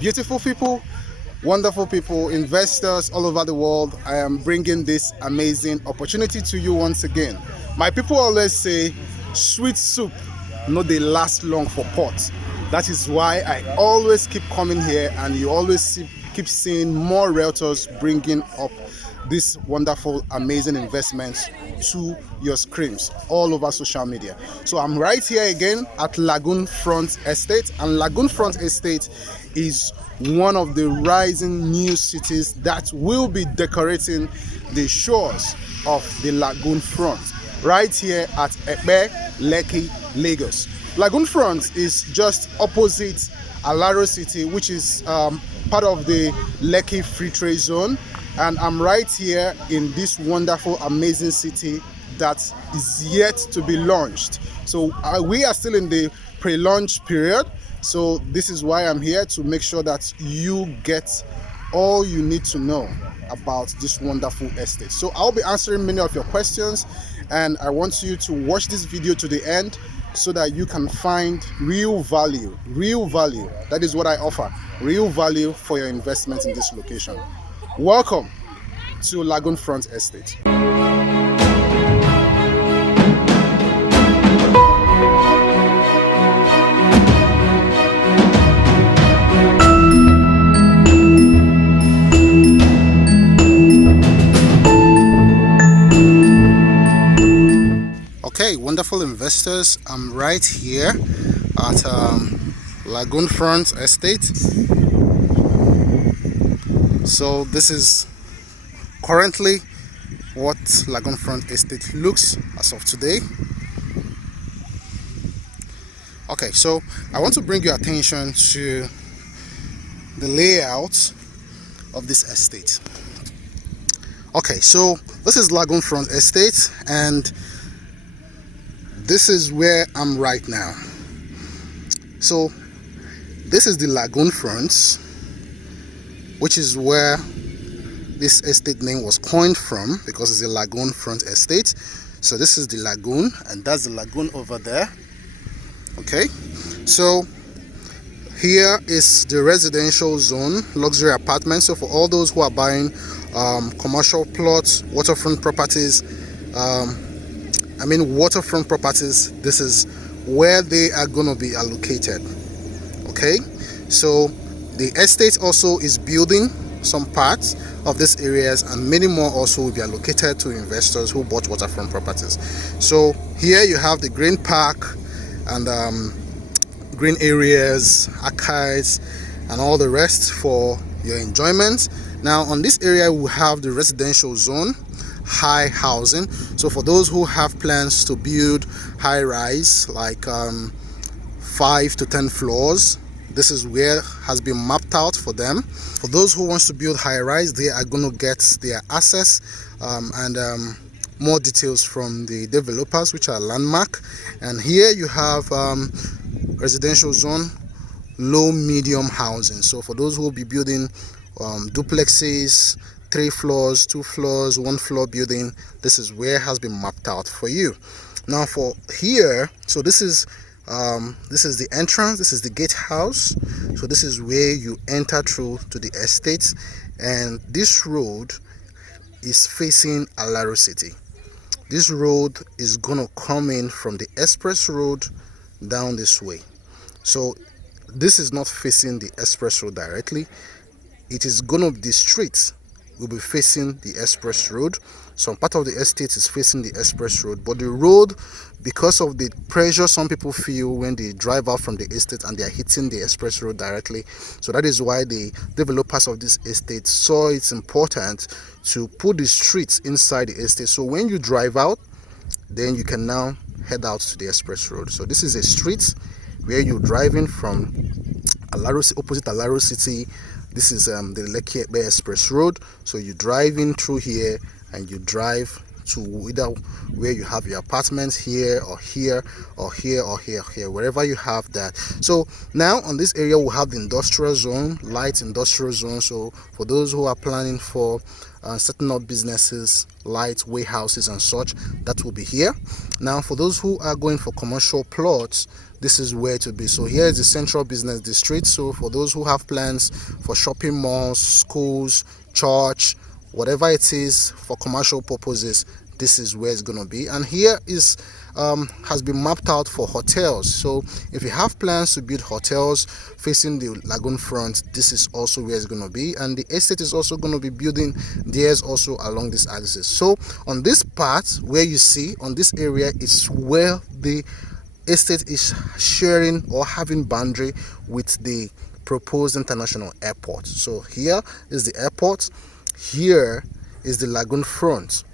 Beautiful people, wonderful people, investors all over the world, I am bringing this amazing opportunity to you once again. My people always say, sweet soup no dey last long for pot. That is why I always keep coming here, and you always keep seeing more realtors bringing up these wonderful, amazing investments to your screens all over social media. So I'm right here again at Lagoonfront Estate, and Lagoonfront Estate is one of the rising new cities that will be decorating the shores of the Lagoonfront right here at Epe-Lagos, Lagos. Lagoonfront is just opposite Alaro city, which is part of the Lekki free trade zone, and I'm right here in this wonderful, amazing city that is yet to be launched. So we are still in the pre-launch period, so this is why I'm here, to make sure that you get all you need to know about this wonderful estate. So I'll be answering many of your questions, and I want you to watch this video to the end so that you can find real value. That is what I offer, real value for your investment in this location. Welcome to Lagoonfront Estate. Okay, wonderful investors, I'm right here at Lagoonfront Estate. So this is currently what Lagoonfront Estate looks as of today. Okay, so I want to bring your attention to the layout of this estate. Okay, so this is Lagoonfront Estate, and this is where I'm right now. So this is the Lagoonfront, which is where this estate name was coined from, because it's a Lagoonfront estate. So this is the lagoon, and that's the lagoon over there. Okay, so here is the residential zone, luxury apartments. So for all those who are buying commercial plots, waterfront properties, waterfront properties, this is where they are going to be allocated. Okay, so the estate also is building some parts of these areas, and many more also will be allocated to investors who bought waterfront properties. So here you have the green park and green areas, archives, and all the rest for your enjoyment. Now on this area we have the residential zone, high housing. So for those who have plans to build high rise, like 5 to 10 floors, this is where has been mapped out for them. For those who wants to build high rise, they are going to get their access and more details from the developers, which are Landmark. And here you have residential zone, low medium housing. So for those who will be building duplexes, 3 floors, 2 floors, 1 floor building, this is where has been mapped out for you. Now for here, so this is the entrance, this is the gatehouse. So this is where you enter through to the estate, and this road is facing Alaro city. This road is gonna come in from the express road down this way. So this is not facing the express road directly. It is gonna be the street will be facing the express road. Some part of the estate is facing the express road, but the road, because of the pressure some people feel when they drive out from the estate and they are hitting the express road directly, so that is why the developers of this estate saw it's important to put the streets inside the estate. So when you drive out, then you can now head out to the express road. So this is a street where you're driving from Alaro, opposite Alaro city. This is the Lekki Express Road. So you drive in through here, and you drive to either where you have your apartments, here or here or here or here, wherever you have that. So now on this area we'll have the industrial zone, light industrial zone. So for those who are planning for setting up businesses, light warehouses and such, that will be here. Now for those who are going for commercial plots, this is where to be. So here is the central business district. So for those who have plans for shopping malls, schools, church, whatever it is for commercial purposes, this is where it's going to be. And here is has been mapped out for hotels. So if you have plans to build hotels facing the lagoon front, this is also where it's going to be. And the estate is also going to be building theirs also along this axis. So on this part where you see on this area is where the estate is sharing or having boundary with the proposed international airport. So here is the airport, here is the lagoon front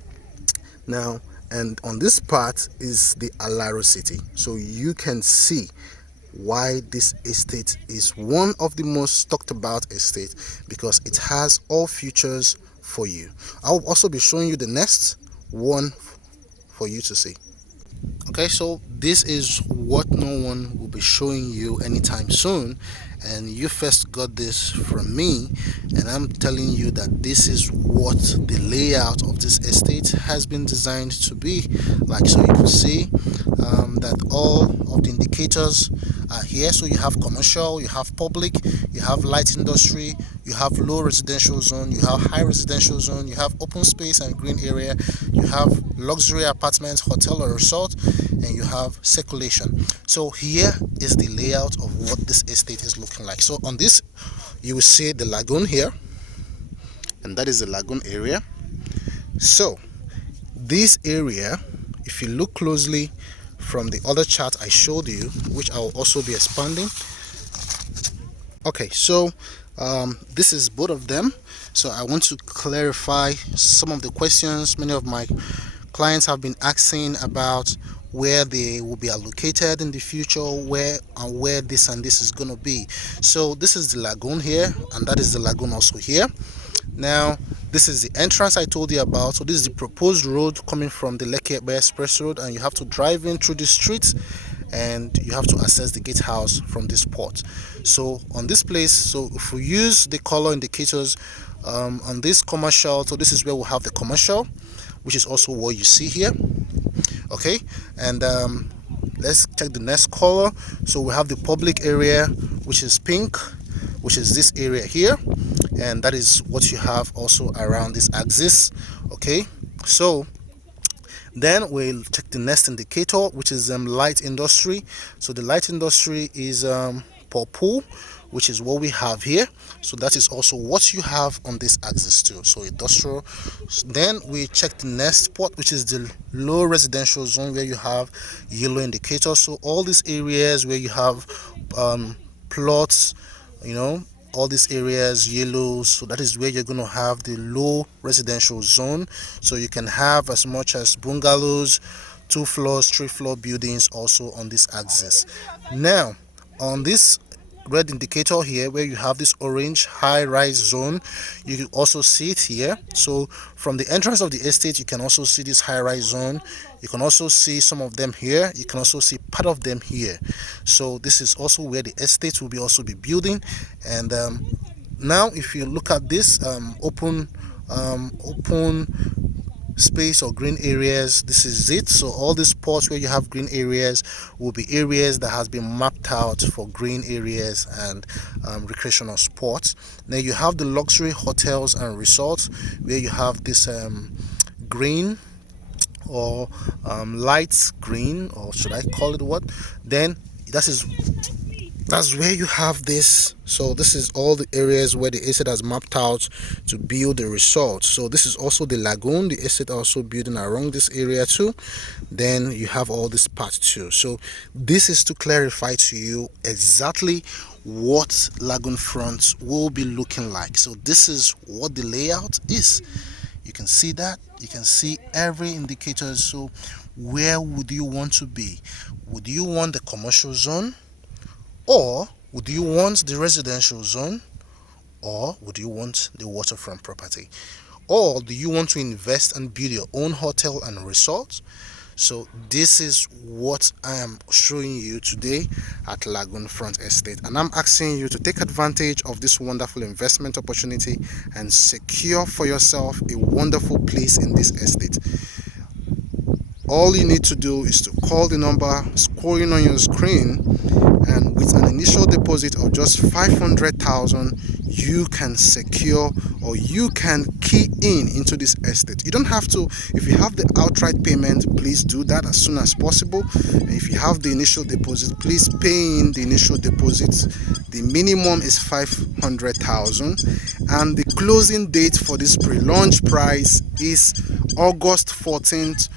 now, and on this part is the Alaro city. So you can see why this estate is one of the most talked about estate, because it has all features for you. I'll also be showing you the next one for you to see. Okay, so this is what no one will be showing you anytime soon, and you first got this from me, and I'm telling you that this is what the layout of this estate has been designed to be like. So you can see that all of the indicators are here. So you have commercial, you have public, you have light industry, you have low residential zone, you have high residential zone, you have open space and green area, you have luxury apartments, hotel or resort, and you have circulation. So here is the layout of what this estate is looking like. So on this you will see the lagoon here, and that is the lagoon area. So this area, if you look closely from the other chart I showed you, which I will also be expanding. Okay, so this is both of them. So I want to clarify some of the questions many of my clients have been asking about where they will be allocated in the future, where this and this is going to be. So this is the lagoon here, and that is the lagoon also here. Now this is the entrance I told you about. So this is the proposed road coming from the Lekki Express Road, and you have to drive in through the streets and you have to access the gatehouse from this port. So on this place, so if we use the color indicators on this commercial, so this is where we'll have the commercial, which is also what you see here. Okay, and let's check the next color. So we have the public area, which is pink, which is this area here, and that is what you have also around this axis. Okay, so then we'll check the next indicator, which is light industry. So the light industry is purple, which is what we have here. So that is also what you have on this axis too. So industrial. Then we check the next spot, which is the low residential zone, where you have yellow indicators. So all these areas where you have plots, you know, all these areas yellow, so that is where you're going to have the low residential zone. So you can have as much as bungalows, 2 floors, 3 floor buildings also on this axis. Now on this red indicator here, where you have this orange high-rise zone, you can also see it here. So from the entrance of the estate, you can also see this high-rise zone. You can also see some of them here. You can also see part of them here. So this is also where the estate will be also be building. And now if you look at this open space or green areas, this is it. So all these spots where you have green areas will be areas that has been mapped out for green areas and recreational sports. Now you have the luxury hotels and resorts, where you have this green or light green, or should I call it what? Then that's where you have this. So this is all the areas where the estate has mapped out to build the resort. So this is also the lagoon, the estate also building around this area too. Then you have all this part too. So this is to clarify to you exactly what Lagoonfront will be looking like. So this is what the layout is. You can see that, you can see every indicator. So where would you want to be? Would you want the commercial zone, or would you want the residential zone, or would you want the waterfront property, or do you want to invest and build your own hotel and resort? So this is what I am showing you today at Lagoonfront Estate, and I'm asking you to take advantage of this wonderful investment opportunity and secure for yourself a wonderful place in this estate. All you need to do is to call the number scrolling on your screen, and with an initial deposit of just 500,000, you can secure, or you can key into this estate. You don't have to. If you have the outright payment, please do that as soon as possible. And if you have the initial deposit, please pay in the initial deposit. The minimum is 500,000, and the closing date for this pre-launch price is August 14th,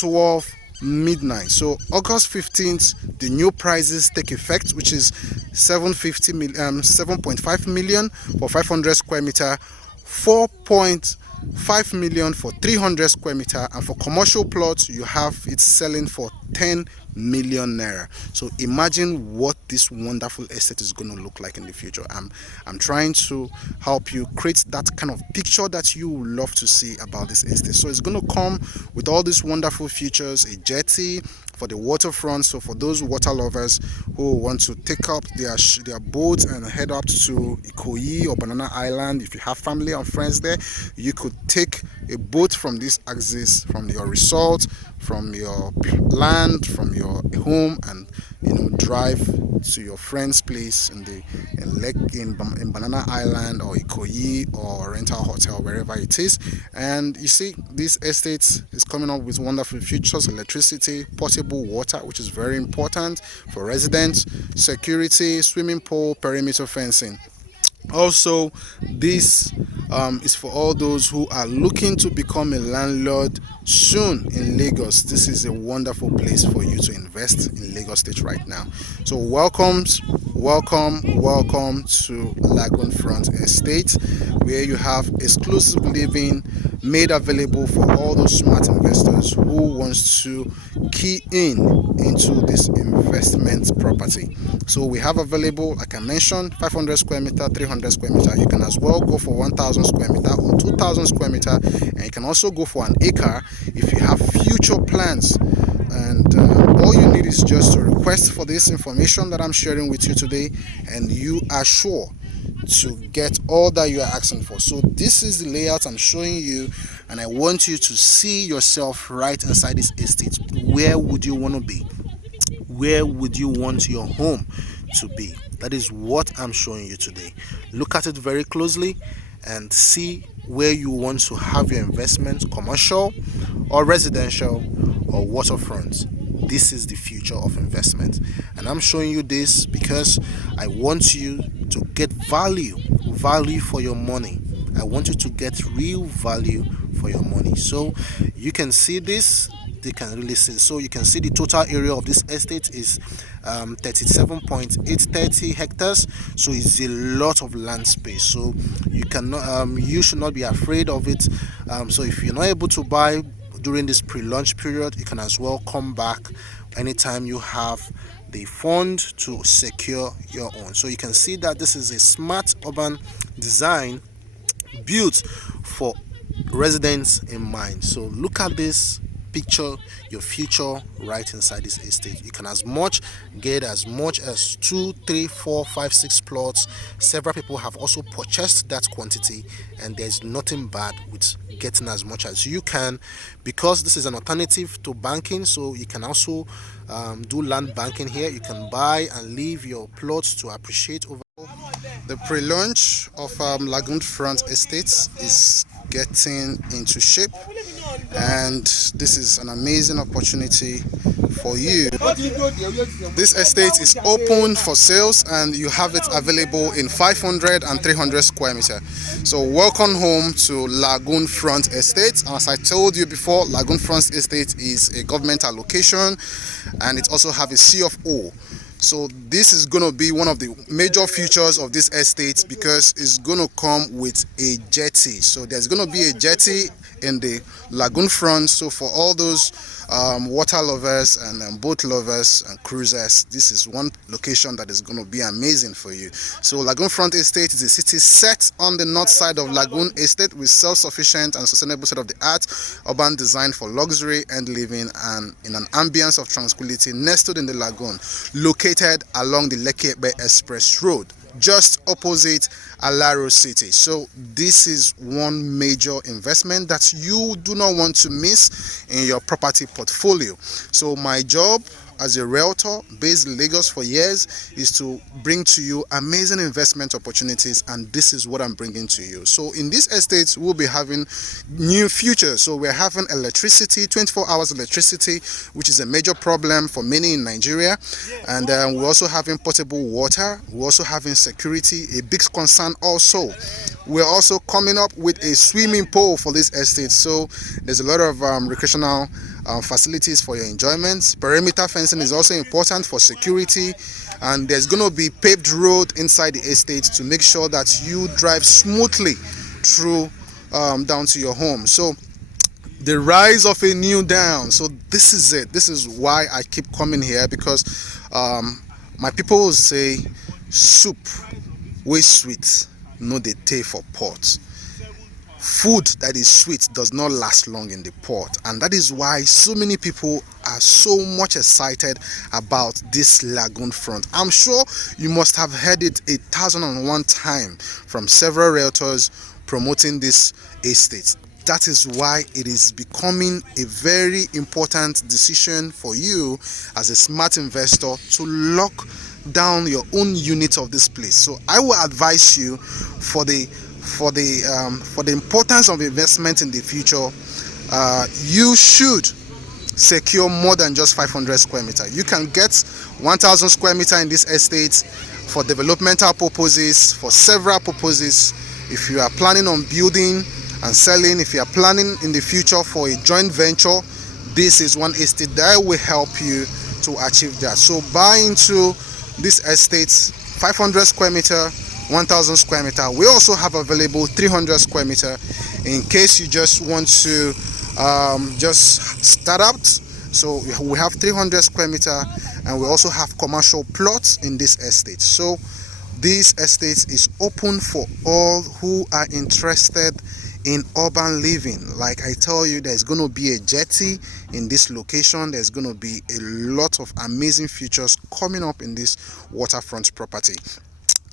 12 midnight. So August 15th, the new prices take effect, which is 7.5 million for 500 square meter, 4.5 million for 300 square meter, and for commercial plots you have it selling for 10 million naira. So imagine what this wonderful estate is going to look like in the future. I'm trying to help you create that kind of picture that you would love to see about this estate. So it's going to come with all these wonderful features: a jetty for the waterfront. So for those water lovers who want to take up their boats and head up to Ikoyi or Banana Island, if you have family and friends there, you could take a boat from this axis, from your resort, from your land, from your home, and drive to your friend's place in Lekki, in Banana Island or Ikoyi or rental hotel, wherever it is. And you see, this estate is coming up with wonderful features: electricity, potable water, which is very important for residents, security, swimming pool, perimeter fencing. Also, this is for all those who are looking to become a landlord soon in Lagos. This is a wonderful place for you to invest in Lagos State right now. So welcome to Lagoonfront Estate, where you have exclusive living made available for all those smart investors who wants to key into this investment property. So we have available, like I mentioned, 500 square meter, 300 square meter. You can as well go for 1,000 square meter or 2,000 square meter, and you can also go for an acre if you have future plans. And all you need is just to request for this information that I'm sharing with you today, and you are sure to get all that you are asking for. So this is the layout I'm showing you, and I want you to see yourself right inside this estate. Where would you want to be? Where would you want your home to be? That is what I'm showing you today. Look at it very closely and see where you want to have your investment: commercial or residential or waterfront. This is the future of investment, and I'm showing you this because I want you to get value for your money. I want you to get real value for your money. So you can see this. They can really see. So you can see the total area of this estate is 37.830 hectares. So it's a lot of land space. So you cannot, you should not be afraid of it. So if you're not able to buy during this pre-launch period, you can as well come back anytime you have the fund to secure your own. So you can see that this is a smart urban design built for residents in mind. So look at this. Picture your future right inside this estate. You can get as much as 2, 3, 4, 5, 6 plots. Several people have also purchased that quantity, and there's nothing bad with getting as much as you can, because this is an alternative to banking. So you can also do land banking here. You can buy and leave your plots to appreciate over. The pre-launch of Lagoonfront Estates is getting into shape, and this is an amazing opportunity for you. This estate is open for sales, and you have it available in 500 and 300 square meter. So welcome home to Lagoonfront Estate. As I told you before, Lagoonfront Estate is a government allocation, and it also have a C of O. So this is going to be one of the major features of this estate, because it's going to come with a jetty. So there's going to be a jetty in the lagoon front. So for all those water lovers and boat lovers and cruisers, this is one location that is going to be amazing for you. So Lagoonfront Estate is a city set on the north side of Lagoon Estate, with self-sufficient and sustainable state-of-the-art urban design for luxury and living, and in an ambience of tranquility, nestled in the lagoon, located along the Lekki Express Road, just opposite Alaro City. So this is one major investment that you do not want to miss in your property portfolio. So my job as a realtor based in Lagos for years is to bring to you amazing investment opportunities, and this is what I'm bringing to you. So in this estate, we'll be having new features. So we're having electricity, 24 hours electricity, which is a major problem for many in Nigeria. And we're also having potable water. We're also having security, a big concern also. We're also coming up with a swimming pool for this estate. So there's a lot of recreational facilities for your enjoyment. Perimeter fencing is also important for security, and there's going to be paved road inside the estate to make sure that you drive smoothly through down to your home. So the rise of a new down. So this is it. This is why I keep coming here, because my people will say soup way sweet, no they take for pot. Food that is sweet does not last long in the pot, and that is why so many people are so much excited about this Lagoonfront. I'm sure you must have heard it 1,001 times from several realtors promoting this estate. That is why it is becoming a very important decision for you as a smart investor to lock down your own unit of this place. So I will advise you for the importance of investment in the future, you should secure more than just 500 square meter. You can get 1,000 square meter in this estate for developmental purposes, for several purposes. If you are planning on building and selling, if you are planning in the future for a joint venture, this is one estate that will help you to achieve that. So buy into this estate, 500 square meter, 1,000 square meter. We also have available 300 square meter in case you just want to just start out. So we have 300 square meter, and we also have commercial plots in this estate. So this estate is open for all who are interested in urban living. Like I tell you, there's going to be a jetty in this location. There's going to be a lot of amazing features coming up in this waterfront property.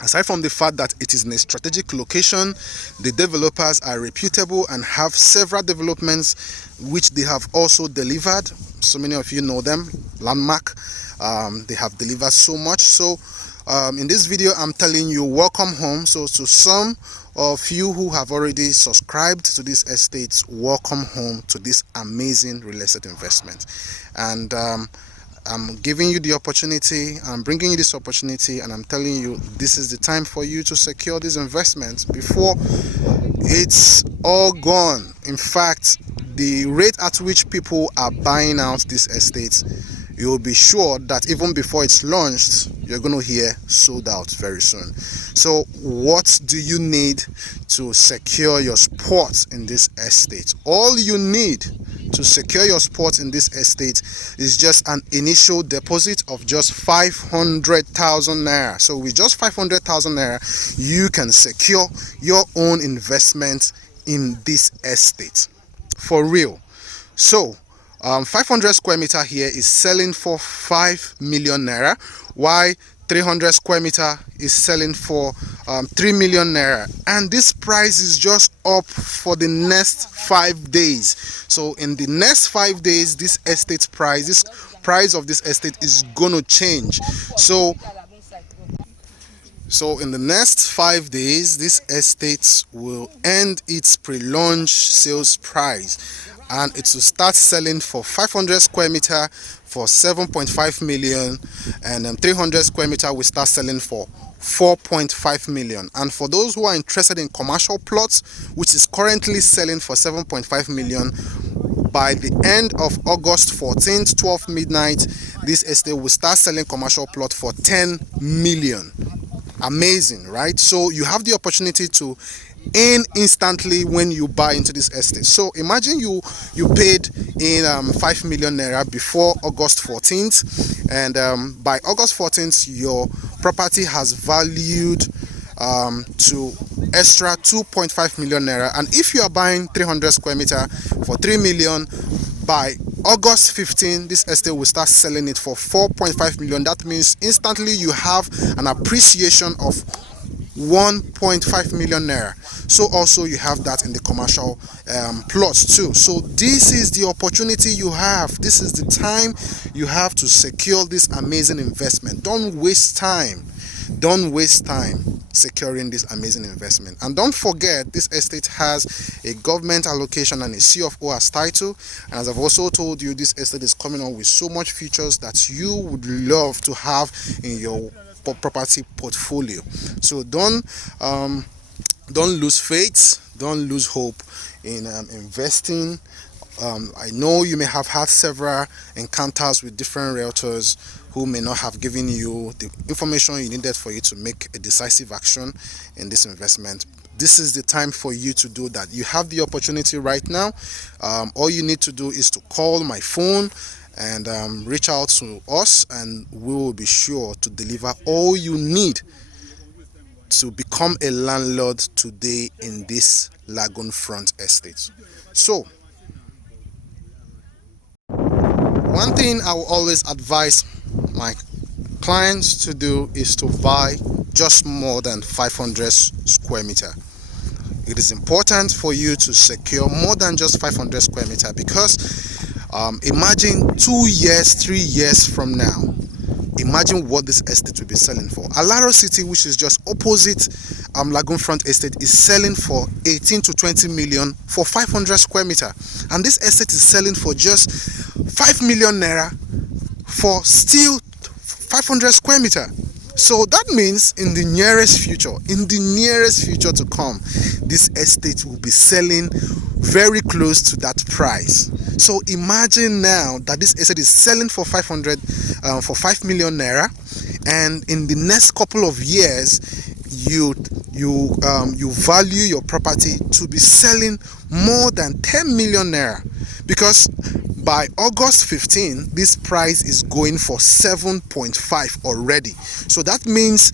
Aside from the fact that it is in a strategic location, the developers are reputable and have several developments which they have also delivered. So many of you know them, Landmark. They have delivered so much. So in this video, I'm telling you, welcome home. So to some of you who have already subscribed to this estate, welcome home to this amazing real estate investment. And I'm giving you the opportunity, I'm bringing you this opportunity, and I'm telling you this is the time for you to secure this investment before it's all gone. In fact, the rate at which people are buying out these estates, you'll be sure that even before it's launched, you're going to hear sold out very soon. So what do you need to secure your spot in this estate? All you need to secure your spot in this estate is just an initial deposit of just 500,000 naira. So with just 500,000 naira, you can secure your own investment in this estate for real. So 500 square meter here is selling for 5 million naira, while 300 square meter is selling for 3 million naira, and this price is just up for the next 5 days. So in the next 5 days, this estate price, this price of this estate is gonna change. So in the next 5 days, this estate will end its pre-launch sales price, and it will start selling for 500 square meter for 7.5 million, and 300 square meter will start selling for 4.5 million. And for those who are interested in commercial plots, which is currently selling for 7.5 million, by the end of August 14th, 12 midnight, this estate will start selling commercial plot for 10 million. Amazing, right? So you have the opportunity to earn instantly when you buy into this estate. So imagine you paid in 5 million naira before August 14th, and by August 14th your property has valued to extra 2.5 million naira, and if you are buying 300 square meter for 3 million, by August 15, this estate will start selling it for 4.5 million. That means instantly you have an appreciation of 1.5 million naira. So also you have that in the commercial plots too. So this is the opportunity you have. This is the time you have to secure this amazing investment. Don't waste time. Don't waste time securing this amazing investment. And don't forget, this estate has a government allocation and a CFO as title. And as I've also told you, this estate is coming on with so much features that you would love to have in your property portfolio. So don't lose faith, don't lose hope in investing. I know you may have had several encounters with different realtors who may not have given you the information you needed for you to make a decisive action in this investment. This is the time for you to do that. You have the opportunity right now. All you need to do is to call my phone and reach out to us, and we will be sure to deliver all you need to become a landlord today in this Lagoonfront estate. So one thing I will always advise my clients to do is to buy just more than 500 square meter. It is important for you to secure more than just 500 square meter, because imagine 2 years, 3 years from now, imagine what this estate will be selling for. Alaro City, which is just opposite Lagoonfront estate, is selling for 18 to 20 million for 500 square meter, and this estate is selling for just 5 million naira for still 500 square meter. So that means in the nearest future to come, this estate will be selling very close to that price. So imagine now that this estate is selling for 5 million naira, and in the next couple of years you value your property to be selling more than 10 million naira, because by August 15 this price is going for 7.5 already. So that means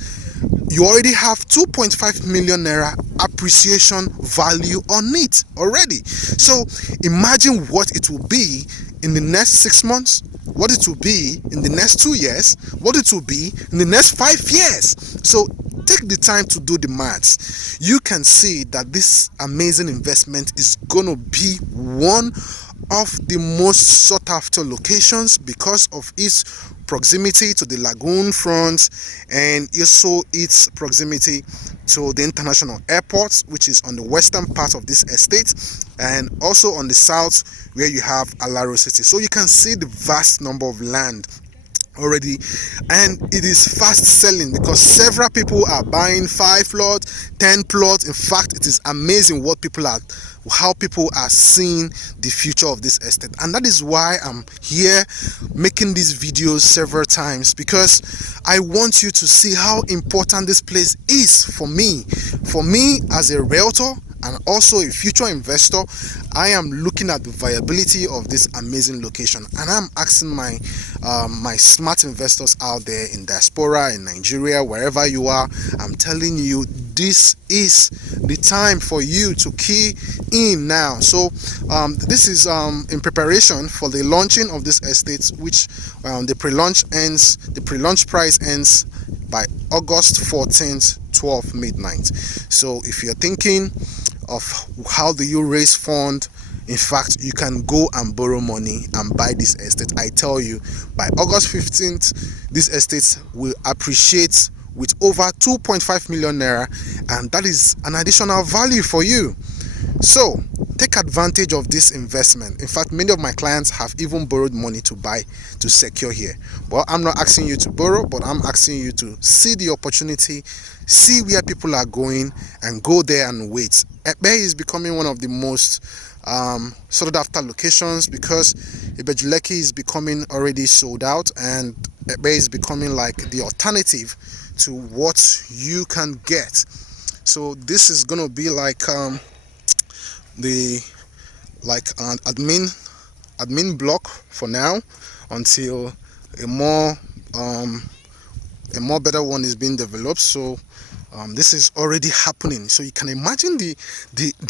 you already have 2.5 million naira appreciation value on it already. So imagine what it will be in the next 6 months, what it will be in the next 2 years, what it will be in the next 5 years. So take the time to do the maths. You can see that this amazing investment is gonna be one of the most sought after locations because of its proximity to the Lagoonfront, and also its proximity to the international airport, which is on the western part of this estate, and also on the south where you have Alaro City. So you can see the vast number of land already, and it is fast selling because several people are buying 5 plots, 10 plots. In fact, it is amazing how people are seeing the future of this estate, and that is why I'm here making these videos several times, because I want you to see how important this place is for me as a realtor and also a future investor. I am looking at the viability of this amazing location, and I'm asking my smart investors out there in diaspora, in Nigeria, wherever you are, I'm telling you, this is the time for you to key in now. So this is in preparation for the launching of this estate, which the pre-launch price ends by August 14th, 12 midnight. So if you're thinking of how do you raise fund, in fact, you can go and borrow money and buy this estate. I tell you, by August 15th, this estate will appreciate with over 2.5 million naira, and that is an additional value for you. So take advantage of this investment. In fact, many of my clients have even borrowed money to secure here. Well, I'm not asking you to borrow, but I'm asking you to see the opportunity, see where people are going, and go there and wait. Epe is becoming one of the most sought after locations, because Lekki is becoming already sold out, and Epe is becoming like the alternative to what you can get. So this is gonna be like an admin block for now, until a more better one is being developed. So This is already happening, so you can imagine the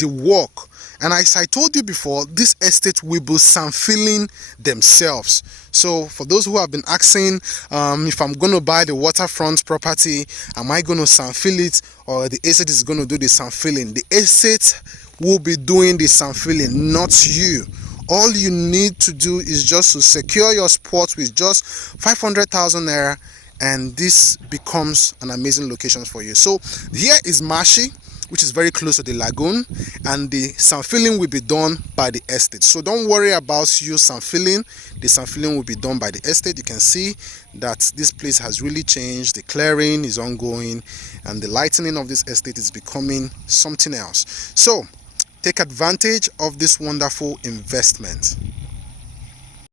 work. And as I told you before, this estate will be sand-filling themselves. So for those who have been asking, if I'm going to buy the waterfront property, am I going to sand-fill it, or the estate is going to do the sand-filling? The estate will be doing the sand-filling, not you. All you need to do is just to secure your spot with just 500,000 naira, and this becomes an amazing location for you. So here is Mashi, which is very close to the lagoon, and the sand filling will be done by the estate. So don't worry about you sand filling. The sand filling will be done by the estate. You can see that this place has really changed. The clearing is ongoing, and the lightening of this estate is becoming something else. So take advantage of this wonderful investment.